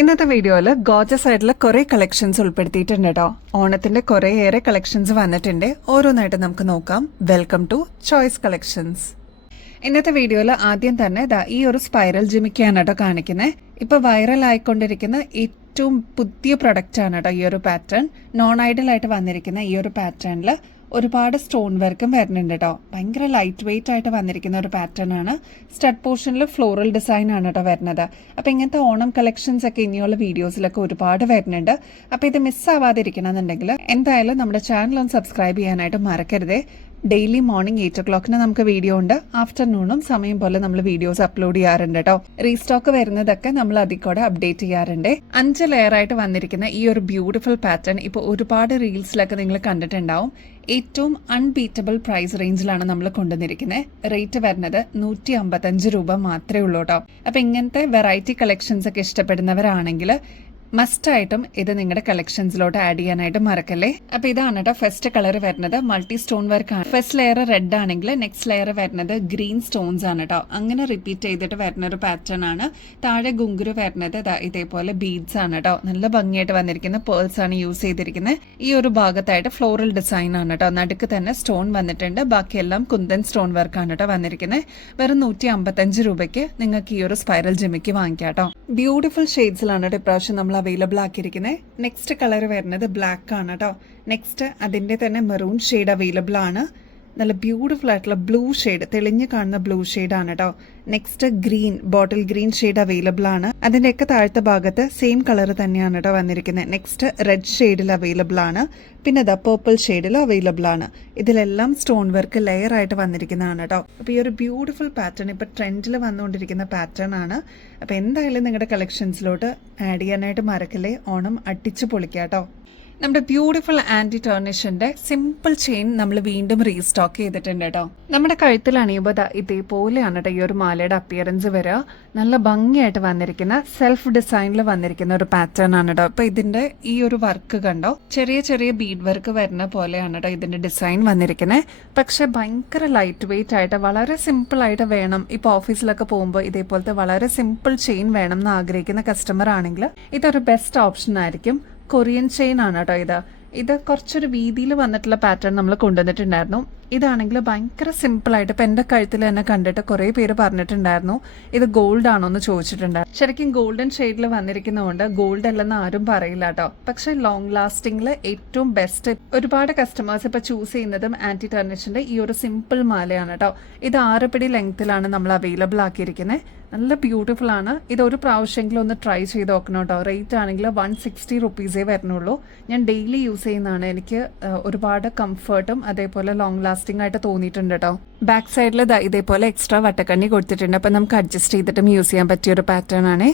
ഇന്നത്തെ വീഡിയോയിൽ ഗോർജസ് ആയിട്ടുള്ള കുറെ കളക്ഷൻസ് ഉൾപ്പെടുത്തിയിട്ടുണ്ട് കേട്ടോ. ഓണത്തിന്റെ കുറേയേറെ കളക്ഷൻസ് വന്നിട്ടുണ്ട്. ഓരോന്നായിട്ട് നമുക്ക് നോക്കാം. Welcome to Choice Collections. ഇന്നത്തെ വീഡിയോയിൽ ആദ്യം തന്നെ ഈ ഒരു സ്പൈറൽ ജിമിക്കാണ് കേട്ടോ കാണിക്കുന്നത്. ഇപ്പൊ വൈറൽ ആയിക്കൊണ്ടിരിക്കുന്ന ഏറ്റവും പുതിയ പ്രൊഡക്റ്റ് ആണ് കേട്ടോ ഈ ഒരു പാറ്റേൺ. നോൺ ഐഡൽ ആയിട്ട് വന്നിരിക്കുന്ന ഈ ഒരു പാറ്റേണിൽ ഒരുപാട് സ്റ്റോൺ വർക്കും വരുന്നുണ്ട് കേട്ടോ. ഭയങ്കര ലൈറ്റ് വെയിറ്റ് ആയിട്ട് വന്നിരിക്കുന്ന ഒരു പാറ്റേൺ ആണ്. സ്റ്റഡ് പോർഷനിൽ ഫ്ലോറൽ ഡിസൈൻ ആണ് കേട്ടോ വരുന്നത്. അപ്പൊ ഇങ്ങനത്തെ ഓണം കളക്ഷൻസ് ഒക്കെ ഇനിയുള്ള വീഡിയോസിലൊക്കെ ഒരുപാട് വരുന്നുണ്ട്. അപ്പൊ ഇത് മിസ്സാവാതിരിക്കണമെന്നുണ്ടെങ്കിൽ എന്തായാലും നമ്മുടെ ചാനൽ ഒന്ന് സബ്സ്ക്രൈബ് ചെയ്യാനായിട്ട് മറക്കരുതേ. ഡെയിലി മോർണിംഗ് 8 o'clock നമുക്ക് വീഡിയോ ഉണ്ട്. ആഫ്റ്റർനൂണും സമയം പോലെ നമ്മൾ വീഡിയോസ് അപ്ലോഡ് ചെയ്യാറുണ്ട് കേട്ടോ. റീസ്റ്റോക്ക് വരുന്നതൊക്കെ നമ്മൾ അതിൽ കൂടെ അപ്ഡേറ്റ് ചെയ്യാറുണ്ട്. 5 ലെയർ ആയിട്ട് വന്നിരിക്കുന്ന ഈ ഒരു ബ്യൂട്ടിഫുൾ പാറ്റേൺ ഇപ്പോൾ ഒരുപാട് റീൽസിലൊക്കെ നിങ്ങൾ കണ്ടിട്ടുണ്ടാവും. ഏറ്റവും അൺബീറ്റബിൾ പ്രൈസ് റേഞ്ചിലാണ് നമ്മൾ കൊണ്ടുവന്നിരിക്കുന്നത്. റേറ്റ് വരുന്നത് 155 രൂപ മാത്രമേ ഉള്ളൂ കേട്ടോ. അപ്പൊ ഇങ്ങനത്തെ വെറൈറ്റി കളക്ഷൻസ് ഒക്കെ ഇഷ്ടപ്പെടുന്നവരാണെങ്കിൽ മസ്റ്റായിട്ടും ഇത് നിങ്ങളുടെ കളക്ഷൻസിലോട്ട് ആഡ് ചെയ്യാനായിട്ട് മറക്കല്ലേ. അപ്പൊ ഇതാണ് കേട്ടോ ഫസ്റ്റ് കളർ വരുന്നത്. മൾട്ടി സ്റ്റോൺ വർക്ക് ആണ്. ഫസ്റ്റ് ലെയർ റെഡ് ആണെങ്കിൽ നെക്സ്റ്റ് ലെയർ വരുന്നത് ഗ്രീൻ സ്റ്റോൺസ് ആണ് കേട്ടോ. അങ്ങനെ റിപ്പീറ്റ് ചെയ്തിട്ട് വരുന്ന ഒരു പാറ്റേൺ ആണ്. താഴെ ഗുങ്കുരു വരുന്നത് ഇതേപോലെ ബീഡ്സ് ആണ് കേട്ടോ. നല്ല ഭംഗിയായിട്ട് വന്നിരിക്കുന്ന പേൾസ് ആണ് യൂസ് ചെയ്തിരിക്കുന്നത്. ഈ ഒരു ഭാഗത്തായിട്ട് ഫ്ലോറൽ ഡിസൈൻ ആണ് കേട്ടോ. നടുക്ക് തന്നെ സ്റ്റോൺ വന്നിട്ടുണ്ട്. ബാക്കിയെല്ലാം കുന്തൻ സ്റ്റോൺ വർക്ക് ആണ് കേട്ടോ വന്നിരിക്കുന്നത്. വെറും 155 രൂപയ്ക്ക് നിങ്ങൾക്ക് ഈ ഒരു സ്പൈറൽ ജിമിക്ക് വാങ്ങിക്കാം കേട്ടോ. ബ്യൂട്ടിഫുൾ ഷെയ്ഡ്സിലാണ് കേട്ടോ ഇപ്രാവശ്യം നമ്മൾ അവൈലബിൾ ആക്കിയിരിക്കുന്നത്. നെക്സ്റ്റ് കളർ വരുന്നത് ബ്ലാക്ക് ആണ് കേട്ടോ. നെക്സ്റ്റ് അതിന്റെ തന്നെ മെറൂൺ ഷെയ്ഡ് അവൈലബിൾ ആണ്. നല്ല ബ്യൂട്ടിഫുൾ ആയിട്ടുള്ള ബ്ലൂ ഷെയ്ഡ്, തെളിഞ്ഞു കാണുന്ന ബ്ലൂ ഷെയ്ഡ് ആണ് കേട്ടോ. Next green, bottle green shade available ആണ്. അതിന്റെയൊക്കെ താഴത്തെ ഭാഗത്ത് സെയിം കളർ തന്നെയാണ് കേട്ടോ വന്നിരിക്കുന്നത്. നെക്സ്റ്റ് റെഡ് ഷെയ്ഡിൽ അവൈലബിൾ ആണ്. പിന്നെ പേർപ്പിൾ ഷെയ്ഡിൽ അവൈലബിൾ ആണ്. ഇതിലെല്ലാം സ്റ്റോൺ വർക്ക് ലെയർ ആയിട്ട് വന്നിരിക്കുന്നതാണ് കേട്ടോ. അപ്പൊ ഈ ഒരു ബ്യൂട്ടിഫുൾ പാറ്റേൺ ഇപ്പൊ ട്രെൻഡിൽ വന്നുകൊണ്ടിരിക്കുന്ന പാറ്റേൺ ആണ്. അപ്പൊ എന്തായാലും നിങ്ങളുടെ കളക്ഷൻസിലോട്ട് ആഡ് ചെയ്യാനായിട്ട് മറക്കല്ലേ. ഓണം അടിച്ചു പൊളിക്കാട്ടോ. നമ്മുടെ ബ്യൂട്ടിഫുൾ ആന്റി ടേർണിഷിന്റെ സിമ്പിൾ ചെയിൻ നമ്മൾ വീണ്ടും റീസ്റ്റോക്ക് ചെയ്തിട്ടുണ്ട് കേട്ടോ. നമ്മുടെ കഴുത്തിൽ അണിയുമ്പോൾ ഇതേപോലെയാണ് കേട്ടോ ഈ ഒരു മാലയുടെ അപ്പിയറൻസ് വരിക. നല്ല ഭംഗിയായിട്ട് വന്നിരിക്കുന്ന സെൽഫ് ഡിസൈനിൽ വന്നിരിക്കുന്ന ഒരു പാറ്റേൺ ആണ് കേട്ടോ. അപ്പൊ ഇതിന്റെ ഈ ഒരു വർക്ക് കണ്ടോ, ചെറിയ ചെറിയ ബീഡ് വർക്ക് വരുന്ന പോലെയാണ് കേട്ടോ ഇതിന്റെ ഡിസൈൻ വന്നിരിക്കുന്നത്. പക്ഷെ ഭയങ്കര ലൈറ്റ് വെയിറ്റ് ആയിട്ട് വളരെ സിമ്പിൾ ആയിട്ട് വേണം. ഇപ്പൊ ഓഫീസിലൊക്കെ പോകുമ്പോൾ ഇതേപോലത്തെ വളരെ സിമ്പിൾ ചെയിൻ വേണം എന്ന് ആഗ്രഹിക്കുന്ന കസ്റ്റമർ ആണെങ്കിൽ ഇതൊരു ബെസ്റ്റ് ഓപ്ഷൻ ആയിരിക്കും. കൊറിയൻ ചെയിൻ ആണ് കേട്ടോ ഇത് കുറച്ചൊരു വീതിയിൽ വന്നിട്ടുള്ള പാറ്റേൺ നമ്മൾ കൊണ്ടുവന്നിട്ടുണ്ടായിരുന്നു. ഇതാണെങ്കിൽ ഭയങ്കര സിമ്പിൾ ആയിട്ട് ഇപ്പൊ എന്റെ കഴുത്തിൽ തന്നെ കണ്ടിട്ട് കുറെ പേര് പറഞ്ഞിട്ടുണ്ടായിരുന്നു ഇത് ഗോൾഡ് ആണോ എന്ന് ചോദിച്ചിട്ടുണ്ടായിരുന്നു. ശരിക്കും ഗോൾഡൻ ഷെയ്ഡിൽ വന്നിരിക്കുന്നതുകൊണ്ട് ഗോൾഡ് അല്ലെന്ന് ആരും പറയില്ല കേട്ടോ. പക്ഷെ ലോങ് ലാസ്റ്റിംഗിൽ ഏറ്റവും ബെസ്റ്റ് ഒരുപാട് കസ്റ്റമേഴ്സ് ഇപ്പൊ ചൂസ് ചെയ്യുന്നതും ആന്റി ടർണിഷിന്റെ ഈ ഒരു സിമ്പിൾ മാലയാണ് കേട്ടോ. ഇത് 6 പിടി ലെങ്ത്തിലാണ് നമ്മൾ അവൈലബിൾ ആക്കിയിരിക്കുന്നത്. നല്ല ബ്യൂട്ടിഫുൾ ആണ്. ഇത് ഒരു പ്രാവശ്യമെങ്കിലും ഒന്ന് ട്രൈ ചെയ്ത് നോക്കണം കേട്ടോ. റേറ്റ് ആണെങ്കിൽ 160 റുപ്പീസേ വരുന്നുള്ളൂ. ഞാൻ ഡെയിലി യൂസ് ചെയ്യുന്നതാണ്. എനിക്ക് ഒരുപാട് കംഫർട്ടും അതേപോലെ ലോങ് ലാസ്റ്റിംഗ് ആയിട്ട് തോന്നിയിട്ടുണ്ട് കേട്ടോ. ബാക്ക് സൈഡിൽ ഇതേപോലെ എക്സ്ട്രാ വട്ടക്കണ്ണി കൊടുത്തിട്ടുണ്ട്. അപ്പം നമുക്ക് അഡ്ജസ്റ്റ് ചെയ്തിട്ടും യൂസ് ചെയ്യാൻ പറ്റിയ ഒരു പാറ്റേൺ ആണ്.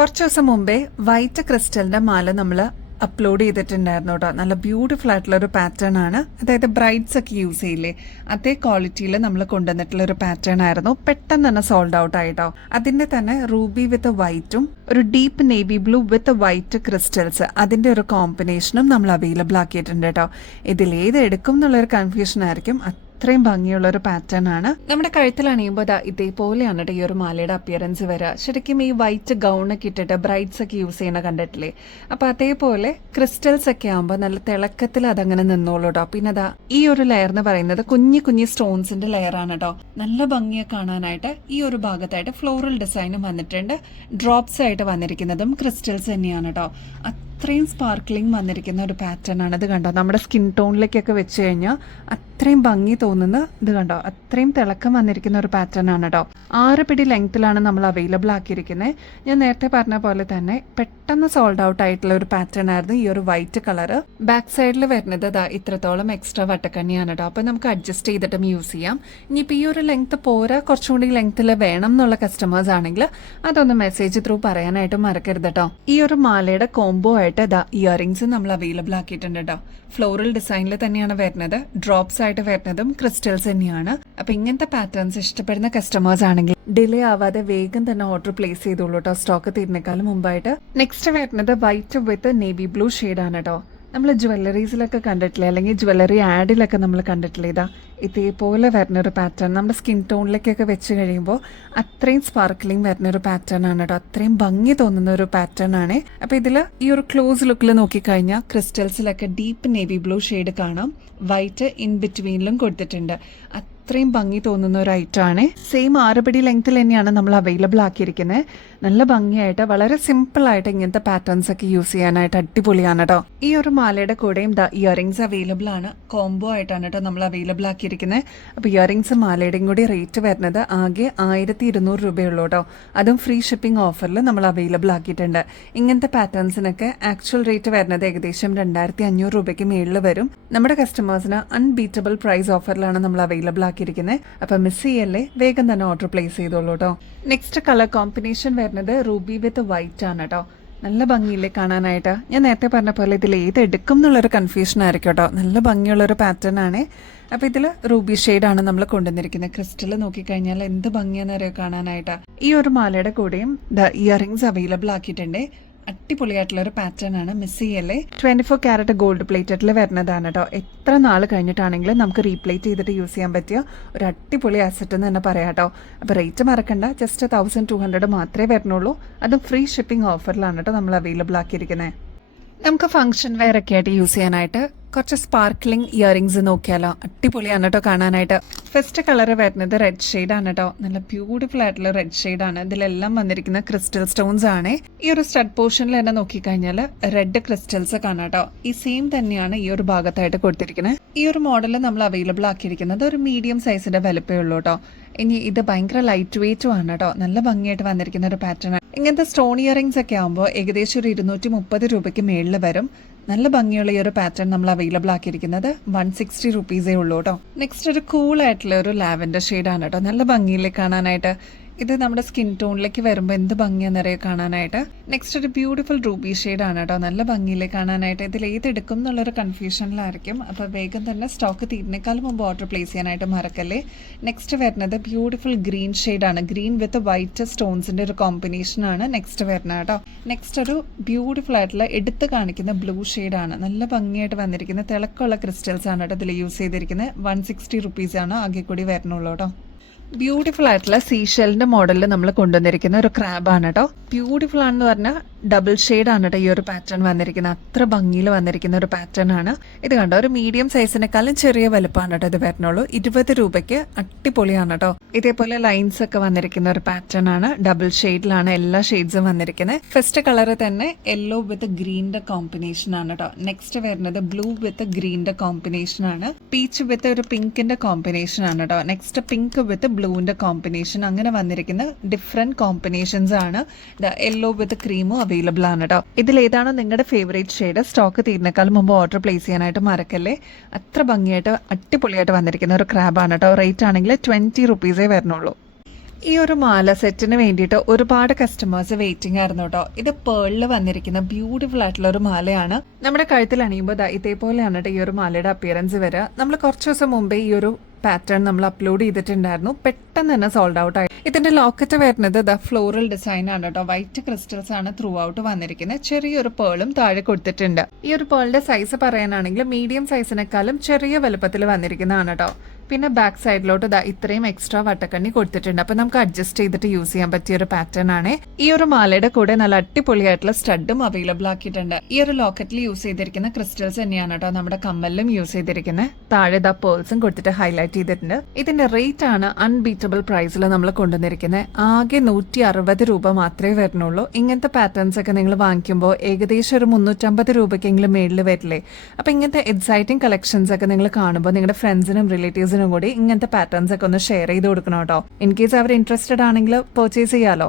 കുറച്ച് ദിവസം മുമ്പേ വൈറ്റ് ക്രിസ്റ്റലിന്റെ മാല നമ്മൾ അപ്ലോഡ് ചെയ്തിട്ടുണ്ടായിരുന്നു കേട്ടോ. നല്ല ബ്യൂട്ടിഫുൾ ആയിട്ടുള്ള ഒരു പാറ്റേൺ ആണ്. അതായത് ബ്രൈഡ്സ് ഒക്കെ യൂസ് ചെയ്യില്ലേ, അതേ ക്വാളിറ്റിയിൽ നമ്മൾ കൊണ്ടുവന്നിട്ടുള്ള ഒരു പാറ്റേൺ ആയിരുന്നു. പെട്ടെന്ന് തന്നെ സോൾഡ് ഔട്ട് ആയിട്ടോ. അതിന്റെ തന്നെ റൂബി വിത്ത് വൈറ്റും ഒരു ഡീപ്പ് നേവി ബ്ലൂ വിത്ത് വൈറ്റ് ക്രിസ്റ്റൽസ് അതിന്റെ ഒരു കോമ്പിനേഷനും നമ്മൾ അവൈലബിൾ ആക്കിയിട്ടുണ്ട് കേട്ടോ. ഇതിലേത് എടുക്കും എന്നുള്ളൊരു കൺഫ്യൂഷൻ ആയിരിക്കും. അത്രയും ഭംഗിയുള്ള ഒരു പാറ്റേൺ ആണ്. നമ്മുടെ കഴുത്തിൽ അണിയുമ്പോൾ ഇതേപോലെയാണ് ഈ ഒരു മാലയുടെ അപ്പിയറൻസ് വരിക. ശരിക്കും ഈ വൈറ്റ് ഗൗൺ ഒക്കെ ഇട്ടിട്ട് ബ്രൈഡ്സ് ഒക്കെ യൂസ് ചെയ്യുന്ന കണ്ടിട്ടില്ലേ, അപ്പൊ അതേപോലെ ക്രിസ്റ്റൽസ് ഒക്കെ ആകുമ്പോൾ നല്ല തിളക്കത്തിൽ അതങ്ങനെ നിന്നോളൂ കേട്ടോ. പിന്നെ ഈ ഒരു ലെയർ എന്ന് പറയുന്നത് കുഞ്ഞു കുഞ്ഞു സ്റ്റോൺസിന്റെ ലെയർ ആണ് കേട്ടോ. നല്ല ഭംഗിയെ കാണാനായിട്ട് ഈ ഒരു ഭാഗത്തായിട്ട് ഫ്ലോറൽ ഡിസൈനും വന്നിട്ടുണ്ട്. ഡ്രോപ്സ് ആയിട്ട് വന്നിരിക്കുന്നതും ക്രിസ്റ്റൽസ് തന്നെയാണ് കേട്ടോ. അത്രയും സ്പാർക്ലിംഗ് വന്നിരിക്കുന്ന ഒരു പാറ്റേൺ ആണ്. ഇത് കണ്ടോ, നമ്മുടെ സ്കിൻ ടോണിലേക്കൊക്കെ വെച്ച് കഴിഞ്ഞാൽ അത്രയും ഭംഗി തോന്നുന്ന ഇത് കണ്ടോ, അത്രയും തിളക്കം വന്നിരിക്കുന്ന ഒരു പാറ്റേൺ ആണ് കേട്ടോ. 6 പിടി ലെങ്ത്തിലാണ് നമ്മൾ അവൈലബിൾ ആക്കിയിരിക്കുന്നത്. ഞാൻ നേരത്തെ പറഞ്ഞ പോലെ തന്നെ പെട്ടെന്ന് സോൾഡ് ഔട്ട് ആയിട്ടുള്ള ഒരു പാറ്റേൺ ആയിരുന്നു ഈ ഒരു വൈറ്റ് കളർ. ബാക്ക് സൈഡിൽ വരുന്നത് ഇത്രത്തോളം എക്സ്ട്രാ വട്ടക്കണ്ണിയാണ് കേട്ടോ. അപ്പൊ നമുക്ക് അഡ്ജസ്റ്റ് ചെയ്തിട്ടും യൂസ് ചെയ്യാം. ഇനിയിപ്പോൾ ഈ ഒരു ലെങ്ത് പോരാ, കുറച്ചുകൂടി ലെങ്ത്തിൽ വേണം എന്നുള്ള കസ്റ്റമേഴ്സ് ആണെങ്കിൽ അതൊന്ന് മെസ്സേജ് ത്രൂ പറയാനായിട്ട് മറക്കരുത് കേട്ടോ. ഈ ഒരു മാലയുടെ കോംബോ ആയിട്ട് ഇയറിംഗ്സ് നമ്മൾ അവൈലബിൾ ആക്കിയിട്ടുണ്ട് കേട്ടോ. ഫ്ലോറൽ ഡിസൈനിൽ തന്നെയാണ് വരുന്നത്. ഡ്രോപ്സ് ആയിട്ട് വരുന്നതും ക്രിസ്റ്റൽസ് തന്നെയാണ്. അപ്പൊ ഇങ്ങനത്തെ പാറ്റേൺസ് ഇഷ്ടപ്പെടുന്ന കസ്റ്റമേഴ്സ് ആണെങ്കിൽ ഡിലേ ആവാതെ വേഗം തന്നെ ഓർഡർ പ്ലേസ് ചെയ്തോളൂ കേട്ടോ, സ്റ്റോക്ക് തീരുന്നേക്കാളും മുമ്പായിട്ട്. നെക്സ്റ്റ് വരുന്നത് വൈറ്റ് വിത്ത് നേവി ബ്ലൂ ഷെയ്ഡ് ആണ് കേട്ടോ. നമ്മൾ ജ്വല്ലറീസിലൊക്കെ കണ്ടിട്ടില്ലേ, അല്ലെങ്കിൽ ജ്വല്ലറി ആഡിലൊക്കെ നമ്മൾ കണ്ടിട്ടില്ലേ, ഇതേപോലെ വരുന്നൊരു പാറ്റേൺ നമ്മുടെ സ്കിൻ ടോണിലേക്കൊക്കെ വെച്ച് കഴിയുമ്പോൾ അത്രയും സ്പാർക്ലിംഗ് വരുന്നൊരു പാറ്റേൺ ആണ് കേട്ടോ. അത്രയും ഭംഗി തോന്നുന്ന ഒരു പാറ്റേൺ ആണ്. അപ്പോൾ ഇതിൽ ഈ ഒരു ക്ലോസ് ലുക്കിൽ നോക്കിക്കഴിഞ്ഞാൽ ക്രിസ്റ്റൽസിലൊക്കെ ഡീപ്പ് നേവി ബ്ലൂ ഷെയ്ഡ് കാണാം. വൈറ്റ് ഇൻ ബിറ്റ്വീനിലും കൊടുത്തിട്ടുണ്ട്. അത്രയും ഭംഗി തോന്നുന്ന ഒരു ഐറ്റം ആണ്. സെയിം 6 പടി ലെങ്ത്തിൽ തന്നെയാണ് നമ്മൾ അവൈലബിൾ ആക്കിയിരിക്കുന്നത്. നല്ല ഭംഗിയായിട്ട് വളരെ സിമ്പിൾ ആയിട്ട് ഇങ്ങനത്തെ പാറ്റേൺസ് ഒക്കെ യൂസ് ചെയ്യാനായിട്ട് അടിപൊളിയാണ് കേട്ടോ. ഈ ഒരു മാലയുടെ കൂടെയും ഇയറിംഗ്സ് അവൈലബിൾ ആണ്. കോംബോ ആയിട്ടാണ് കേട്ടോ നമ്മൾ അവൈലബിൾ ആക്കിയിരിക്കുന്നത്. അപ്പോൾ ഇയറിംഗ്സ് മാലയുടെയും കൂടി റേറ്റ് വരുന്നത് ആകെ 1200 രൂപയുള്ളൂ കേട്ടോ. അതും ഫ്രീ ഷിപ്പിംഗ് ഓഫറിൽ നമ്മൾ അവൈലബിൾ ആക്കിയിട്ടുണ്ട്. ഇങ്ങനത്തെ പാറ്റേൺസിനൊക്കെ ആക്ച്വൽ റേറ്റ് വരുന്നത് ഏകദേശം 2500 രൂപയ്ക്ക് മേളിൽ വരും. നമ്മുടെ കസ്റ്റമേഴ്സിന് അൺബീറ്റബിൾ പ്രൈസ് ഓഫറിലാണ് നമ്മൾ അവൈലബിൾ ആക്കിയിരിക്കുന്നത്. അപ്പൊ മിസ് ചെയ്യല്ലേ, വേഗം തന്നെ ഓർഡർ പ്ലേസ് ചെയ്തോളൂ കേട്ടോ. നെക്സ്റ്റ് കളർ കോമ്പിനേഷൻ വരുന്നത് റൂബി വിത്ത് വൈറ്റ് ആണ് കേട്ടോ. നല്ല ഭംഗിയില്ലേ കാണാനായിട്ട്. ഞാൻ നേരത്തെ പറഞ്ഞ പോലെ ഇതിൽ ഏത് എടുക്കും എന്നുള്ളൊരു കൺഫ്യൂഷൻ ആയിരിക്കും കേട്ടോ. നല്ല ഭംഗിയുള്ളൊരു പാറ്റേൺ ആണ്. അപ്പോൾ ഇതിൽ റൂബി ഷെയ്ഡാണ് നമ്മൾ കൊണ്ടുവന്നിരിക്കുന്നത്. ക്രിസ്റ്റൽ നോക്കിക്കഴിഞ്ഞാൽ എന്ത് ഭംഗിയാണെന്ന് അറിയോ കാണാനായിട്ട്. ഈ ഒരു മാലയുടെ കൂടെയും ഇയറിംഗ്സ് അവൈലബിൾ ആക്കിയിട്ടുണ്ട്. അടിപൊളിയായിട്ടുള്ള ഒരു പാറ്റേൺ ആണ്, മിസ് ചെയ്യല്ലേ. 24 ക്യാരറ്റ് ഗോൾഡ് പ്ലേറ്റഡിൽ വരുന്നതാണ് കേട്ടോ. എത്ര നാൾ കഴിഞ്ഞിട്ടാണെങ്കിലും നമുക്ക് റീപ്ലേറ്റ് ചെയ്തിട്ട് യൂസ് ചെയ്യാൻ പറ്റിയ ഒരു അടിപൊളി ആസെറ്റ് എന്ന് തന്നെ പറയാം കേട്ടോ. അപ്പോൾ റേറ്റ് മറക്കണ്ട, ജസ്റ്റ് 1200 മാത്രമേ വരുന്നുള്ളൂ. അതും ഫ്രീ ഷിപ്പിംഗ് ഓഫറിലാണ് കേട്ടോ നമ്മൾ അവൈലബിൾ ആക്കിയിരിക്കുന്നത്. നമുക്ക് ഫംഗ്ഷൻ വെയർ ഒക്കെ ആയിട്ട് യൂസ് ചെയ്യാനായിട്ട് കുറച്ച് സ്പാർക്ലിംഗ് ഇയറിംഗ്സ് നോക്കിയാലോ. അടിപൊളിയാണ് കേട്ടോ കാണാനായിട്ട്. ഫസ്റ്റ് കളർ വരുന്നത് റെഡ് ഷെയ്ഡ് ആണ് കേട്ടോ. നല്ല ബ്യൂട്ടിഫുൾ ആയിട്ടുള്ള റെഡ് ഷെയ്ഡ് ആണ്. ഇതിലെല്ലാം വന്നിരിക്കുന്ന ക്രിസ്റ്റൽ സ്റ്റോൺസ് ആണ്. ഈ ഒരു സ്റ്റഡ് പോർഷനിൽ തന്നെ നോക്കിക്കഴിഞ്ഞാൽ റെഡ് ക്രിസ്റ്റൽസ് കാണാം കേട്ടോ. ഈ സെയിം തന്നെയാണ് ഈ ഒരു ഭാഗത്തായിട്ട് കൊടുത്തിരിക്കുന്നത്. ഈ ഒരു മോഡൽ നമ്മൾ അവൈലബിൾ ആക്കിയിരിക്കുന്നത് ഒരു മീഡിയം സൈസിന്റെ വലുപ്പേ ഉള്ളൂ കേട്ടോ. ഇനി ഇത് ഭയങ്കര ലൈറ്റ് വെയിറ്റും ആണ് കേട്ടോ. നല്ല ഭംഗിയായിട്ട് വന്നിരിക്കുന്ന ഒരു പാറ്റേൺ. ഇങ്ങനത്തെ സ്റ്റോൺ ഇയറിംഗ്സ് ഒക്കെ ആകുമ്പോൾ ഏകദേശം ഒരു 230 രൂപയ്ക്ക് മേളിൽ വരും. നല്ല ഭംഗിയുള്ള ഈ ഒരു പാറ്റേൺ നമ്മൾ അവൈലബിൾ ആക്കിയിരിക്കുന്നത് 160 റുപ്പീസേ ഉള്ളൂ കേട്ടോ. നെക്സ്റ്റ് ഒരു കൂൾ ആയിട്ടുള്ള ഒരു ലാവൻഡർ ഷെയ്ഡാണ് കേട്ടോ. നല്ല ഭംഗിയില്ലേ കാണാനായിട്ട്. ഇത് നമ്മുടെ സ്കിൻ ടോണിലേക്ക് വരുമ്പോൾ എന്ത് ഭംഗിയാണെന്നറിയോ കാണാനായിട്ട്. നെക്സ്റ്റ് ഒരു ബ്യൂട്ടിഫുൾ റൂബി ഷെയ്ഡാണ് കേട്ടോ. നല്ല ഭംഗിയില്ലേ കാണാനായിട്ട്. ഇതിൽ ഏതെടുക്കും എന്നുള്ളൊരു കൺഫ്യൂഷനിലായിരിക്കും. അപ്പോൾ വേഗം തന്നെ സ്റ്റോക്ക് തീരുന്നേക്കാളും മുമ്പ് ഓർഡർ പ്ലേസ് ചെയ്യാനായിട്ട് മറക്കല്ലേ. നെക്സ്റ്റ് വരുന്നത് ബ്യൂട്ടിഫുൾ ഗ്രീൻ ഷെയ്ഡാണ്. ഗ്രീൻ വിത്ത് വൈറ്റ് സ്റ്റോൺസിന്റെ ഒരു കോമ്പിനേഷൻ ആണ് നെക്സ്റ്റ് വരുന്നത് കേട്ടോ. നെക്സ്റ്റ് ഒരു ബ്യൂട്ടിഫുൾ ആയിട്ടുള്ള എടുത്ത് കാണിക്കുന്ന ബ്ലൂ ഷെയ്ഡാണ്. നല്ല ഭംഗിയായിട്ട് വന്നിരിക്കുന്ന തിളക്കമുള്ള ക്രിസ്റ്റൽസ് ആണ് കേട്ടോ ഇതിൽ യൂസ് ചെയ്തിരിക്കുന്നത്. 160 റുപ്പീസാണ് ആകെ കൂടി വരണുള്ളൂ കേട്ടോ. ബ്യൂട്ടിഫുൾ ആയിട്ടുള്ള സീഷെല്ലിന്റെ മോഡലിൽ നമ്മൾ കൊണ്ടുവന്നിരിക്കുന്ന ഒരു ക്രാബാണ് കേട്ടോ. ബ്യൂട്ടിഫുൾ ആണെന്ന് പറഞ്ഞാൽ ഡബിൾ ഷെയ്ഡ് ആണ് കേട്ടോ ഈ ഒരു പാറ്റേൺ വന്നിരിക്കുന്നത്. അത്ര ഭംഗിയിൽ വന്നിരിക്കുന്ന ഒരു പാറ്റേൺ ആണ്. ഇത് കണ്ടോ, ഒരു മീഡിയം സൈസിനെക്കാളും ചെറിയ വലുപ്പമാണ് കേട്ടോ ഇത് വരുന്നുള്ളൂ. 20 രൂപയ്ക്ക് അടിപൊളിയാണ് കേട്ടോ. ഇതേപോലെ ലൈൻസ് ഒക്കെ വന്നിരിക്കുന്ന ഒരു പാറ്റേൺ ആണ്. ഡബിൾ ഷെയ്ഡിലാണ് എല്ലാ ഷെയ്ഡ്സും വന്നിരിക്കുന്നത്. ഫസ്റ്റ് കളർ തന്നെ യെല്ലോ വിത്ത് ഗ്രീനിന്റെ കോമ്പിനേഷൻ ആണ് കേട്ടോ. നെക്സ്റ്റ് വരുന്നത് ബ്ലൂ വിത്ത് ഗ്രീനിന്റെ കോമ്പിനേഷൻ ആണ്. പീച്ച് വിത്ത് ഒരു പിങ്കിന്റെ കോമ്പിനേഷൻ ആണ് കേട്ടോ. നെക്സ്റ്റ് പിങ്ക് വിത്ത് ബ്ലൂവിന്റെ കോമ്പിനേഷൻ. അങ്ങനെ വന്നിരിക്കുന്ന ഡിഫറെന്റ് കോമ്പിനേഷൻസ് ആണ്. യെല്ലോ വിത്ത് ക്രീമും അവൈലബിൾ ആണ് കേട്ടോ. ഇതിൽ ഏതാണോ നിങ്ങളുടെ ഫേവറേറ്റ് ഷെയ്ഡ് സ്റ്റോക്ക് തീരുന്നേക്കാളും മുമ്പ് ഓർഡർ പ്ലേസ് ചെയ്യാനായിട്ട് മറക്കല്ലേ. അത്ര ഭംഗിയായിട്ട് അടിപൊളിയായിട്ട് വന്നിരിക്കുന്ന ഒരു ക്രാബാണ് കേട്ടോ. റേറ്റ് ആണെങ്കിൽ 20 റുപ്പീസേ വരുന്നുള്ളൂ. ഈ ഒരു മാല സെറ്റിന് വേണ്ടിയിട്ട് ഒരുപാട് കസ്റ്റമേഴ്സ് വെയിറ്റിംഗ് ആയിരുന്നു കേട്ടോ. ഇത് പേളിൽ വന്നിരിക്കുന്ന ബ്യൂട്ടിഫുൾ ആയിട്ടുള്ള ഒരു മാലയാണ്. നമ്മുടെ കഴുത്തിൽ അണിയുമ്പോൾ ഇതേപോലെയാണ് കേട്ടോ ഈ ഒരു മാലയുടെ അപ്പിയറൻസ് വരിക. നമ്മൾ കുറച്ച് ദിവസം മുമ്പേ ഈ ഒരു പാറ്റേൺ നമ്മൾ അപ്ലോഡ് ചെയ്തിട്ടുണ്ടായിരുന്നു. പെട്ടെന്ന് തന്നെ സോൾഡ് ഔട്ട് ആയി. ഇതിന്റെ ലോക്കറ്റ് വരുന്നത് ഫ്ലോറൽ ഡിസൈൻ ആണ് കേട്ടോ. വൈറ്റ് ക്രിസ്റ്റൽസ് ആണ് ത്രൂ ഔട്ട് വന്നിരിക്കുന്നത്. ചെറിയൊരു പേളും താഴെ കൊടുത്തിട്ടുണ്ട്. ഈ ഒരു പേളിന്റെ സൈസ് പറയാനാണെങ്കിൽ മീഡിയം സൈസിനേക്കാളും ചെറിയ വലുപ്പത്തിൽ വന്നിരിക്കുന്നതാണ് കേട്ടോ. പിന്നെ ബാക്ക് സൈഡിലോട്ട് ഇത്രയും എക്സ്ട്രാ വട്ടക്കണ്ണി കൊടുത്തിട്ടുണ്ട്. അപ്പൊ നമുക്ക് അഡ്ജസ്റ്റ് ചെയ്തിട്ട് യൂസ് ചെയ്യാൻ പറ്റിയ ഒരു പാറ്റേൺ ആണ്. ഈ ഒരു മാലയുടെ കൂടെ നല്ല അടിപൊളിയായിട്ടുള്ള സ്റ്റഡും അവൈലബിൾ ആക്കിയിട്ടുണ്ട്. ഈ ഒരു ലോക്കറ്റിൽ യൂസ് ചെയ്തിരിക്കുന്ന ക്രിസ്റ്റൽസ് തന്നെയാണ് കേട്ടോ നമ്മുടെ കമ്മലിലും യൂസ് ചെയ്തിരിക്കുന്നത്. താഴെ പേൾസും കൊടുത്തിട്ട് ഹൈലൈറ്റ് ചെയ്തിട്ടുണ്ട്. ഇതിന്റെ റേറ്റ് ആണ് അൺബീറ്റബിൾ പ്രൈസിൽ നമ്മൾ കൊണ്ടുവന്നിരിക്കുന്നത്. ആകെ 160 രൂപ മാത്രമേ വരുന്നുള്ളൂ. ഇങ്ങനത്തെ പാറ്റേൺസ് ഒക്കെ നിങ്ങൾ വാങ്ങിക്കുമ്പോൾ ഏകദേശം ഒരു 350 രൂപയ്ക്കെങ്കിലും മേളിൽ വരില്ലേ. അപ്പൊ ഇങ്ങനത്തെ എക്സൈറ്റിംഗ് കളക്ഷൻസ് ഒക്കെ നിങ്ങൾ കാണുമ്പോൾ നിങ്ങളുടെ ഫ്രണ്ട്സിനും റിലേറ്റീവ്സിനും കൂടി ഇങ്ങനത്തെ പാറ്റേൺസ് ഒക്കെ ഒന്ന് ഷെയർ ചെയ്ത് കൊടുക്കണം കേട്ടോ. ഇൻ കേസ് അവർ ഇൻട്രസ്റ്റഡ് ആണെങ്കിൽ പർച്ചേസ് ചെയ്യാലോ.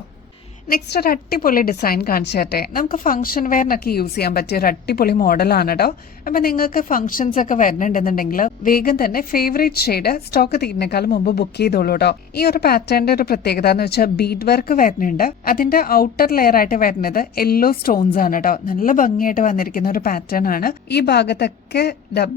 നെക്സ്റ്റ് ഒരു അടിപൊളി ഡിസൈൻ കാണിച്ചു തരട്ടെ. നമുക്ക് ഫംഗ്ഷൻ വെയറിനൊക്കെ യൂസ് ചെയ്യാൻ പറ്റിയ ഒരു അടിപൊളി മോഡലാണ് കേട്ടോ. അപ്പൊ നിങ്ങൾക്ക് ഫംഗ്ഷൻസ് ഒക്കെ വരുന്നുണ്ടെന്നുണ്ടെങ്കിൽ വേഗം തന്നെ ഫേവറേറ്റ് ഷെയ്ഡ് സ്റ്റോക്ക് തീരുന്നേക്കാളും മുമ്പ് ബുക്ക് ചെയ്തോളൂ കേട്ടോ. ഈ ഒരു പാറ്റേണിന്റെ ഒരു പ്രത്യേകത എന്ന് വെച്ചാൽ ബീഡ് വർക്ക് വരുന്നുണ്ട്. അതിന്റെ ഔട്ടർ ലെയർ ആയിട്ട് വരുന്നത് യെല്ലോ സ്റ്റോൺസ് ആണ് കേട്ടോ. നല്ല ഭംഗിയായിട്ട് വന്നിരിക്കുന്ന ഒരു പാറ്റേൺ ആണ്. ഈ ഭാഗത്തൊക്കെ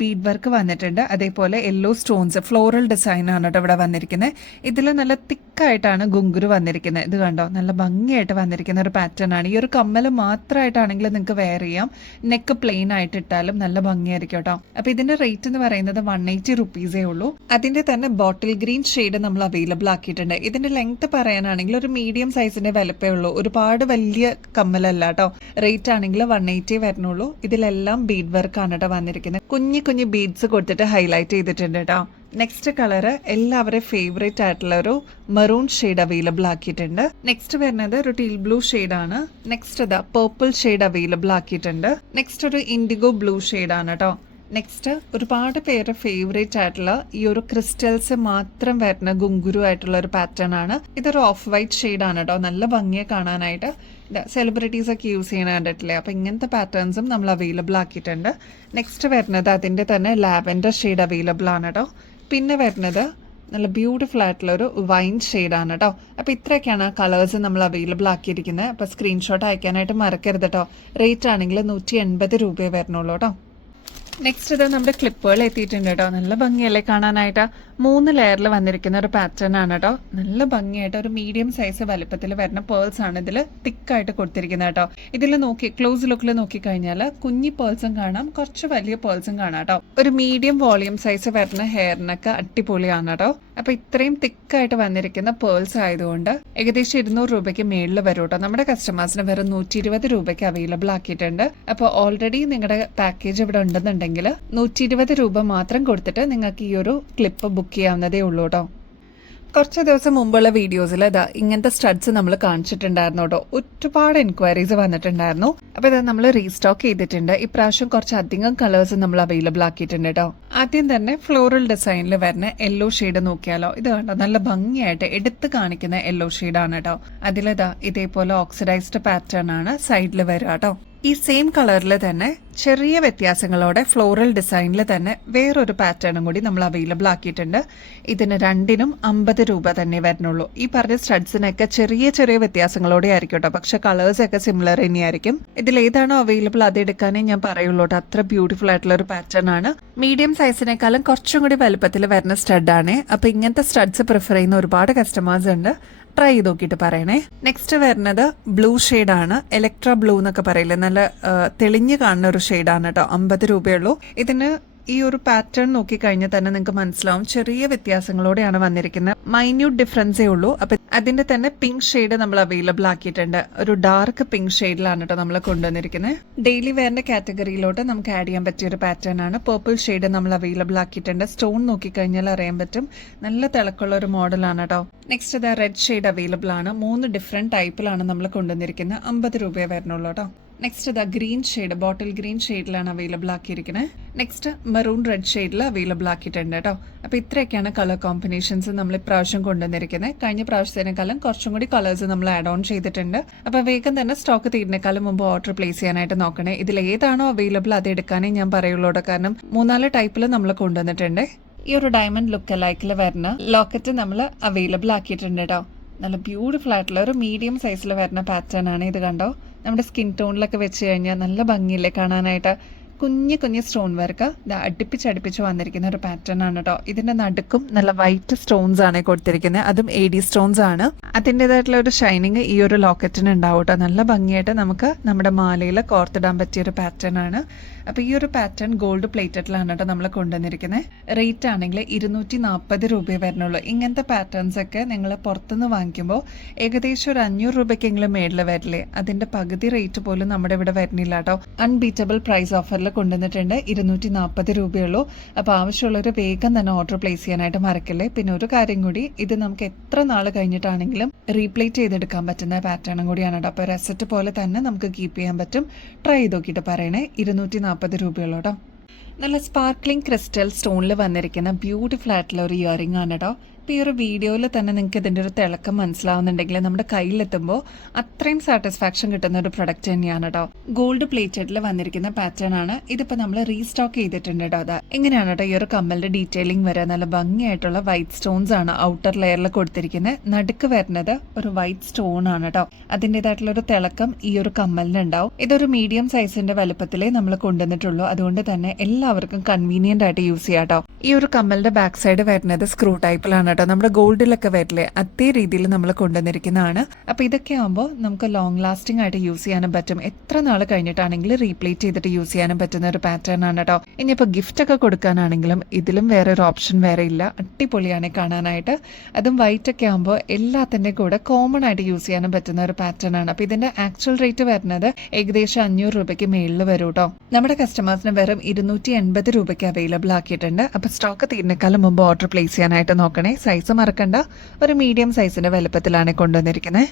ബീഡ് വർക്ക് വന്നിട്ടുണ്ട്. അതേപോലെ യെല്ലോ സ്റ്റോൺസ് ഫ്ലോറൽ ഡിസൈൻ ആണ് കേട്ടോ ഇവിടെ വന്നിരിക്കുന്നത്. ഇതിൽ നല്ല തിക്കായിട്ടാണ് ഗുങ്കുരു വന്നിരിക്കുന്നത്. ഇത് കണ്ടോ, നല്ല ഭംഗിയായിട്ട് ഭംഗിയായിട്ട് വന്നിരിക്കുന്ന ഒരു പാറ്റേൺ ആണ്. ഈ ഒരു കമ്മൽ മാത്രമായിട്ടാണെങ്കിൽ നിങ്ങൾക്ക് വെയർ ചെയ്യാം, നെക്ക് പ്ലെയിൻ ആയിട്ട് ഇട്ടാലും നല്ല ഭംഗിയായിരിക്കും കേട്ടോ. അപ്പൊ ഇതിന്റെ റേറ്റ് എന്ന് പറയുന്നത് 180 റുപ്പീസേ ഉള്ളൂ. അതിന്റെ തന്നെ ബോട്ടിൽ ഗ്രീൻ ഷെയ്ഡ് നമ്മൾ അവൈലബിൾ ആക്കിയിട്ടുണ്ട്. ഇതിന്റെ ലെങ്ത് പറയാനാണെങ്കിൽ ഒരു മീഡിയം സൈസിന്റെ വലുപ്പേ ഉള്ളൂ, ഒരുപാട് വലിയ കമ്മലല്ല കേട്ടോ. റേറ്റ് ആണെങ്കിൽ 180 വരണുള്ളൂ. ഇതിലെല്ലാം ബീഡ് വർക്ക് ആണ് കേട്ടോ വന്നിരിക്കുന്നത്. കുഞ്ഞു കുഞ്ഞു ബീഡ്സ് കൊടുത്തിട്ട് ഹൈലൈറ്റ് ചെയ്തിട്ടുണ്ട് കേട്ടോ. നെക്സ്റ്റ് കളർ എല്ലാവരുടെയും ഫേവറേറ്റ് ആയിട്ടുള്ള ഒരു മെറൂൺ ഷെയ്ഡ് അവൈലബിൾ ആക്കിയിട്ടുണ്ട്. നെക്സ്റ്റ് വരുന്നത് ഒരു ടീൽ ബ്ലൂ ഷെയ്ഡ് ആണ്. നെക്സ്റ്റ് ഇതാ പേർപ്പിൾ ഷെയ്ഡ് അവൈലബിൾ ആക്കിയിട്ടുണ്ട്. നെക്സ്റ്റ് ഒരു ഇൻഡിഗോ ബ്ലൂ ഷെയ്ഡ് ആണ് കേട്ടോ. നെക്സ്റ്റ് ഒരുപാട് പേര് ഫേവറേറ്റ് ആയിട്ടുള്ള ഈ ഒരു ക്രിസ്റ്റൽസ് മാത്രം വരുന്ന ഗുങ്കുരു ആയിട്ടുള്ള ഒരു പാറ്റേൺ ആണ്. ഇതൊരു ഓഫ് വൈറ്റ് ഷെയ്ഡ് ആണ് കേട്ടോ. നല്ല ഭംഗിയെ കാണാനായിട്ട് സെലിബ്രിറ്റീസ് ഒക്കെ യൂസ് ചെയ്യണ കണ്ടിട്ടില്ലേ. അപ്പൊ ഇങ്ങനത്തെ പാറ്റേൺസും നമ്മൾ അവൈലബിൾ ആക്കിയിട്ടുണ്ട്. നെക്സ്റ്റ് വരുന്നത് അതിന്റെ തന്നെ ലാവൻഡർ ഷെയ്ഡ് അവൈലബിൾ ആണ് കേട്ടോ. പിന്നെ വരുന്നത് നല്ല ബ്യൂട്ടിഫുൾ ആയിട്ടുള്ള ഒരു വൈൻ ഷെയ്ഡാണ് കേട്ടോ. അപ്പോൾ ഇത്രയൊക്കെയാണ് കളേഴ്സ് നമ്മൾ അവൈലബിൾ ആക്കിയിരിക്കുന്നത്. അപ്പോൾ സ്ക്രീൻഷോട്ട് അയക്കാനായിട്ട് മറക്കരുത് കേട്ടോ. റേറ്റ് ആണെങ്കിൽ 180 രൂപയെ വരണുള്ളൂ കേട്ടോ. നെക്സ്റ്റ് ഇത് നമ്മുടെ ക്ലിപ്പുകൾ എത്തിയിട്ടുണ്ട് കേട്ടോ. നല്ല ഭംഗിയല്ലേ കാണാനായിട്ട്. 3 ലെയറിൽ വന്നിരിക്കുന്ന ഒരു പാറ്റേൺ ആണ് കേട്ടോ. നല്ല ഭംഗിയായിട്ട് ഒരു മീഡിയം സൈസ് വലുപ്പത്തിൽ വരുന്ന പേൾസ് ആണ് ഇതിൽ തിക്കായിട്ട് കൊടുത്തിരിക്കുന്നത് കേട്ടോ. ഇതിൽ നോക്കി ക്ലോസ് ലുക്കിൽ നോക്കിക്കഴിഞ്ഞാൽ കുഞ്ഞി പേൾസും കാണാം, കുറച്ച് വലിയ പേൾസും കാണാം കേട്ടോ. ഒരു മീഡിയം വോളിയം സൈസ് വരുന്ന ഹെയറിനൊക്കെ അടിപൊളിയാണ് കേട്ടോ. അപ്പൊ ഇത്രയും തിക്കായിട്ട് വന്നിരിക്കുന്ന പേൾസ് ആയതുകൊണ്ട് ഏകദേശം 200 രൂപയ്ക്ക് മേളിൽ വരും കേട്ടോ. നമ്മുടെ കസ്റ്റമേഴ്സിന് വെറും 120 രൂപയ്ക്ക് അവൈലബിൾ ആക്കിയിട്ടുണ്ട്. അപ്പോൾ ഓൾറെഡി നിങ്ങളുടെ പാക്കേജ് ഇവിടെ ഉണ്ടെന്നുണ്ടെങ്കിൽ 120 രൂപ മാത്രം കൊടുത്തിട്ട് നിങ്ങൾക്ക് ഈ ഒരു ക്ലിപ്പ് ബുക്ക് ചെയ്യാവുന്നതേ ഉള്ളൂ കേട്ടോ. കുറച്ച് ദിവസം മുമ്പുള്ള വീഡിയോസിൽ ഇതാ ഇങ്ങനത്തെ സ്റ്റഡ്സ് നമ്മൾ കാണിച്ചിട്ടുണ്ടായിരുന്നു കേട്ടോ. ഒരുപാട് എൻക്വയറീസ് വന്നിട്ടുണ്ടായിരുന്നു. അപ്പൊ ഇത് നമ്മൾ റീസ്റ്റോക്ക് ചെയ്തിട്ടുണ്ട്. ഇപ്രാവശ്യം കുറച്ചധികം കളേഴ്സ് നമ്മൾ അവൈലബിൾ ആക്കിയിട്ടുണ്ട് കേട്ടോ. ആദ്യം തന്നെ ഫ്ലോറൽ ഡിസൈനിൽ വരുന്ന യെല്ലോ ഷെയ്ഡ് നോക്കിയാലോ. ഇത് കണ്ടോ, നല്ല ഭംഗിയായിട്ട് എടുത്ത് കാണിക്കുന്ന യെല്ലോ ഷെയ്ഡാണ് കേട്ടോ. അതിലിതാ ഇതേപോലെ ഓക്സിഡൈസ്ഡ് പാറ്റേൺ ആണ് സൈഡിൽ വരിക കേട്ടോ. ഈ സെയിം കളറിൽ തന്നെ ചെറിയ വ്യത്യാസങ്ങളോടെ ഫ്ലോറൽ ഡിസൈനിൽ തന്നെ വേറൊരു പാറ്റേണും കൂടി നമ്മൾ അവൈലബിൾ ആക്കിയിട്ടുണ്ട്. ഇതിന് രണ്ടിനും 50 രൂപ തന്നെ വരുന്നുള്ളൂ. ഈ പറഞ്ഞ സ്റ്റഡ്സിനൊക്കെ ചെറിയ ചെറിയ വ്യത്യാസങ്ങളോടെ ആയിരിക്കും കേട്ടോ. പക്ഷെ കളേഴ്സ് ഒക്കെ സിമിലർ തന്നെയായിരിക്കും. ഇതിൽ ഏതാണോ അവൈലബിൾ അത് എടുക്കാനേ ഞാൻ പറയുള്ളൂ കേട്ടോ. അത്ര ബ്യൂട്ടിഫുൾ ആയിട്ടുള്ള ഒരു പാറ്റേൺ ആണ്. മീഡിയം സൈസിനേക്കാളും കുറച്ചും കൂടി വലുപ്പത്തിൽ വരുന്ന സ്റ്റഡാണ്. അപ്പൊ ഇങ്ങനത്തെ സ്റ്റഡ്സ് പ്രിഫർ ചെയ്യുന്ന ഒരുപാട് കസ്റ്റമേഴ്സ് ഉണ്ട്. ട്രൈ ചെയ്ത് നോക്കിയിട്ട് പറയണേ. നെക്സ്റ്റ് വരുന്നത് ബ്ലൂ ഷെയ്ഡാണ്. ഇലക്ട്ര ബ്ലൂ എന്നൊക്കെ പറയില്ലേ, നല്ല തെളിഞ്ഞു കാണുന്ന ഒരു ഷെയ്ഡാണ് കേട്ടോ. 50 രൂപയുള്ളൂ. ഇതിന് ഈ ഒരു പാറ്റേൺ നോക്കിക്കഴിഞ്ഞാൽ തന്നെ നിങ്ങൾക്ക് മനസ്സിലാവും ചെറിയ വ്യത്യാസങ്ങളോടെയാണ് വന്നിരിക്കുന്നത്. മൈന്യൂട്ട് ഡിഫറൻസേ ഉള്ളൂ. അപ്പൊ അതിന്റെ തന്നെ പിങ്ക് ഷെയ്ഡ് നമ്മൾ അവൈലബിൾ ആക്കിയിട്ടുണ്ട്. ഒരു ഡാർക്ക് പിങ്ക് ഷെയ്ഡിലാണ് കേട്ടോ നമ്മൾ കൊണ്ടുവന്നിരിക്കുന്നത്. ഡെയിലി വെയറിന്റെ കാറ്റഗറിയിലോട്ട് നമുക്ക് ആഡ് ചെയ്യാൻ പറ്റിയ ഒരു പാറ്റേൺ ആണ്. പേർപ്പിൾ ഷെയ്ഡ് നമ്മൾ അവൈലബിൾ ആക്കിയിട്ടുണ്ട്. സ്റ്റോൺ നോക്കിക്കഴിഞ്ഞാൽ അറിയാൻ പറ്റും, നല്ല തിളക്കമുള്ള ഒരു മോഡലാണ് കേട്ടോ. നെക്സ്റ്റ് ഇതാ റെഡ് ഷെയ്ഡ് അവൈലബിൾ ആണ്. 3 ഡിഫറെന്റ് ടൈപ്പിലാണ് നമ്മൾ കൊണ്ടുവന്നിരിക്കുന്നത്. 50 രൂപയെ വരുന്നുള്ളൂ കേട്ടോ. നെക്സ്റ്റ് ഇതാ ഗ്രീൻ ഷെയ്ഡ്, ബോട്ടിൽ ഗ്രീൻ ഷെയ്ഡിലാണ് അവൈലബിൾ ആക്കിയിരിക്കുന്നത്. നെക്സ്റ്റ് മെറൂൺ റെഡ് ഷെയ്ഡിൽ അവൈലബിൾ ആക്കിയിട്ടുണ്ട് കേട്ടോ. അപ്പൊ ഇത്രയൊക്കെയാണ് കളർ കോമ്പിനേഷൻസ് നമ്മൾ ഇപ്രാവശ്യം കൊണ്ടുവന്നിരിക്കുന്നത്. കഴിഞ്ഞ പ്രാവശ്യത്തിനേക്കാളും കുറച്ചും കൂടി കളേഴ്സ് നമ്മൾ ആഡ് ഓൺ ചെയ്തിട്ടുണ്ട്. അപ്പൊ വേഗം തന്നെ സ്റ്റോക്ക് തീരുന്നേക്കാളും മുമ്പ് ഓർഡർ പ്ലേസ് ചെയ്യാനായിട്ട് നോക്കണേ. ഇതിൽ ഏതാണോ അവൈലബിൾ അത് എടുക്കാനേ ഞാൻ പറയുള്ളൂ. കാരണം 4 ടൈപ്പിൽ നമ്മൾ കൊണ്ടുവന്നിട്ടുണ്ട്. ഈ ഒരു ഡയമണ്ട് ലുക്ക് ലൈക്കിൽ വരുന്ന ലോക്കറ്റ് നമ്മൾ അവൈലബിൾ ആക്കിയിട്ടുണ്ട് കേട്ടോ. നല്ല ബ്യൂട്ടിഫുൾ ആയിട്ടുള്ള ഒരു മീഡിയം സൈസിൽ വരുന്ന പാറ്റേൺ ആണ്. ഇത് കണ്ടോ, നമ്മുടെ സ്കിൻ ടോണിലൊക്കെ വെച്ച് കഴിഞ്ഞാൽ നല്ല ഭംഗിയില്ലേ കാണാനായിട്ട്. കുഞ്ഞു കുഞ്ഞു സ്റ്റോൺ വർക്ക് അടുപ്പിച്ച് വന്നിരിക്കുന്ന ഒരു പാറ്റേൺ ആണ് കേട്ടോ. ഇതിന്റെ നടുക്കും നല്ല വൈറ്റ് സ്റ്റോൺസ് ആണ് കൊടുത്തിരിക്കുന്നത്. അതും AD സ്റ്റോൺസ് ആണ്. അതിൻ്റെതായിട്ടുള്ള ഒരു ഷൈനിങ് ഈ ഒരു ലോക്കറ്റിന് ഉണ്ടാവും കേട്ടോ. നല്ല ഭംഗിയായിട്ട് നമുക്ക് നമ്മുടെ മാലയിൽ കോർത്തിടാൻ പറ്റിയ ഒരു പാറ്റേൺ ആണ്. അപ്പൊ ഈ ഒരു പാറ്റേൺ ഗോൾഡ് പ്ലേറ്റഡിലാണ് കേട്ടോ നമ്മൾ കൊണ്ടുവന്നിരിക്കുന്നത്. റേറ്റ് ആണെങ്കിൽ 240 രൂപയെ വരുന്നുള്ളൂ. ഇങ്ങനത്തെ പാറ്റേൺസ് ഒക്കെ നിങ്ങൾ പുറത്തുനിന്ന് വാങ്ങിക്കുമ്പോൾ ഏകദേശം ഒരു 500 രൂപയ്ക്കെങ്കിലും മേളിൽ വരില്ലേ, അതിന്റെ പകുതി റേറ്റ് പോലും നമ്മുടെ ഇവിടെ വരുന്നില്ല കേട്ടോ. അൺബീറ്റബിൾ പ്രൈസ് ഓഫറിൽ കൊണ്ടുവന്നിട്ടുണ്ട്. 240 രൂപയുള്ളൂ. അപ്പൊ ആവശ്യമുള്ളവർ വേഗം തന്നെ ഓർഡർ പ്ലേസ് ചെയ്യാനായിട്ട് മറക്കല്ലേ. പിന്നെ ഒരു കാര്യം കൂടി, ഇത് നമുക്ക് എത്ര നാൾ കഴിഞ്ഞിട്ടാണെങ്കിലും റീപ്ലേറ്റ് ചെയ്തെടുക്കാൻ പറ്റുന്ന പാറ്റേണും കൂടിയാണ് കേട്ടോ. അപ്പൊ റെസറ്റ് പോലെ തന്നെ നമുക്ക് കീപ്പ് ചെയ്യാൻ പറ്റും. ട്രൈ ചെയ്ത് നോക്കിയിട്ട് പറയണേ. 240 രൂപയുള്ളൂ കേട്ടോ. നല്ല സ്പാർക്ലിംഗ് ക്രിസ്റ്റൽ സ്റ്റോണിൽ വന്നിരിക്കുന്ന ബ്യൂട്ടിഫുൾ ആയിട്ടുള്ള ഒരു ഇയറിംഗ് ആണ് കേട്ടോ. ഇപ്പോൾ ഈ ഒരു വീഡിയോയിൽ തന്നെ നിങ്ങൾക്ക് ഇതിൻ്റെ ഒരു തിളക്കം മനസ്സിലാവുന്നുണ്ടെങ്കിൽ നമ്മുടെ കയ്യിലെത്തുമ്പോൾ അത്രയും സാറ്റിസ്ഫാക്ഷൻ കിട്ടുന്ന ഒരു പ്രൊഡക്റ്റ് തന്നെയാണ് കേട്ടോ. ഗോൾഡ് പ്ലേറ്റഡിൽ വന്നിരിക്കുന്ന പാറ്റേൺ ആണ്. ഇതിപ്പോൾ നമ്മൾ റീസ്റ്റോക്ക് ചെയ്തിട്ടുണ്ട് കേട്ടോ. അതാ എങ്ങനെയാണ് കേട്ടോ ഈ ഒരു കമ്മലിന്റെ ഡീറ്റെയിലിംഗ് വരെ നല്ല ഭംഗിയായിട്ടുള്ള വൈറ്റ് സ്റ്റോൺസ് ആണ് ഔട്ടർ ലെയറിൽ കൊടുത്തിരിക്കുന്നത്. നടുക്ക് വരുന്നത് ഒരു വൈറ്റ് സ്റ്റോൺ ആണ് കേട്ടോ. അതിൻ്റെതായിട്ടുള്ള ഒരു തിളക്കം ഈ ഒരു കമ്മലിന് ഉണ്ടാവും. ഇതൊരു മീഡിയം സൈസിന്റെ വലുപ്പത്തിലേ നമ്മൾ കൊണ്ടുവന്നിട്ടുള്ളൂ. അതുകൊണ്ട് തന്നെ എല്ലാവർക്കും കൺവീനിയന്റ് ആയിട്ട് യൂസ് ചെയ്യാം കേട്ടോ. ഈ ഒരു കമ്മലിന്റെ ബാക്ക് സൈഡ് വരുന്നത് സ്ക്രൂ ടൈപ്പിലാണ് കേട്ടോ. നമ്മുടെ ഗോൾഡിലൊക്കെ വരില്ലേ അതേ രീതിയിൽ നമ്മൾ കൊണ്ടുവന്നിരിക്കുന്നതാണ്. അപ്പോൾ ഇതൊക്കെ ആകുമ്പോൾ നമുക്ക് ലോങ് ലാസ്റ്റിംഗ് ആയിട്ട് യൂസ് ചെയ്യാനും പറ്റും. എത്ര നാൾ കഴിഞ്ഞിട്ടാണെങ്കിലും റീപ്ലേറ്റ് ചെയ്തിട്ട് യൂസ് ചെയ്യാനും പറ്റുന്ന ഒരു പാറ്റേൺ ആണ് കേട്ടോ. ഇനിയിപ്പോൾ ഗിഫ്റ്റ് ഒക്കെ കൊടുക്കാനാണെങ്കിലും ഇതിലും വേറെ ഒരു ഓപ്ഷൻ വേറെ ഇല്ല. അടിപൊളിയാണ് കാണാനായിട്ട്. അതും വൈറ്റ് ഒക്കെ ആകുമ്പോൾ എല്ലാത്തിൻ്റെ കൂടെ കോമൺ ആയിട്ട് യൂസ് ചെയ്യാനും പറ്റുന്ന ഒരു പാറ്റേൺ ആണ്. അപ്പോൾ ഇതിന്റെ ആക്ച്വൽ റേറ്റ് വരുന്നത് ഏകദേശം 500 രൂപയ്ക്ക് മേളിൽ വരും കേട്ടോ. നമ്മുടെ കസ്റ്റമേഴ്സിന് വെറും 280 രൂപയ്ക്ക് അവൈലബിൾ ആക്കിയിട്ടുണ്ട്. അപ്പോൾ സ്റ്റോക്ക് തീരുന്നേക്കാളും മുമ്പ് ഓർഡർ പ്ലേസ് ചെയ്യാനായിട്ട് നോക്കണേ. സൈസ് മറക്കണ്ട, ഒരു മീഡിയം സൈസിന്റെ വലുപ്പത്തിലാണ് കൊണ്ടുവന്നിരിക്കുന്നത്.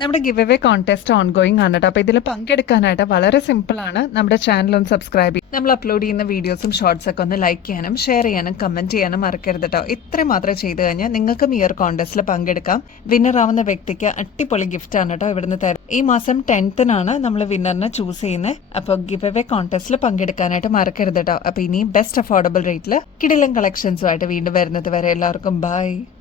നമ്മുടെ ഗിവ് അവേ കോൺടെസ്റ്റ് ഓൺഗോയിങ് ആണ് കേട്ടോ. അപ്പോൾ ഇതിൽ പങ്കെടുക്കാനായിട്ട് വളരെ സിമ്പിൾ ആണ്. നമ്മുടെ ചാനൽ ഒന്ന് സബ്സ്ക്രൈബ് ചെയ്യും, നമ്മൾ അപ്ലോഡ് ചെയ്യുന്ന വീഡിയോസും ഷോർട്സ് ഒക്കെ ഒന്ന് ലൈക്ക് ചെയ്യാനും ഷെയർ ചെയ്യാനും കമന്റ് ചെയ്യാനും മറക്കരുത് കേട്ടോ. ഇത്രയും മാത്രം ചെയ്ത് കഴിഞ്ഞാൽ നിങ്ങൾക്കും ഈ ഒരു കോൺടെസ്റ്റിൽ പങ്കെടുക്കാം. വിന്നർ ആവുന്ന വ്യക്തിക്ക് അടിപൊളി ഗിഫ്റ്റ് ആണ് കേട്ടോ ഇവിടുന്ന് തരാം. ഈ മാസം 10th നമ്മൾ വിന്നറിനെ ചൂസ് ചെയ്യുന്നത്. അപ്പോൾ ഗിവ് അവേ കോൺടെസ്റ്റിൽ പങ്കെടുക്കാനായിട്ട് മറക്കരുത് കേട്ടോ. അപ്പോൾ ഇനി ബെസ്റ്റ് അഫോർഡബിൾ റേറ്റിൽ കിടിലൻ കളക്ഷൻസുമായിട്ട് വീണ്ടും വരുന്നത് വരെ എല്ലാവർക്കും ബൈ.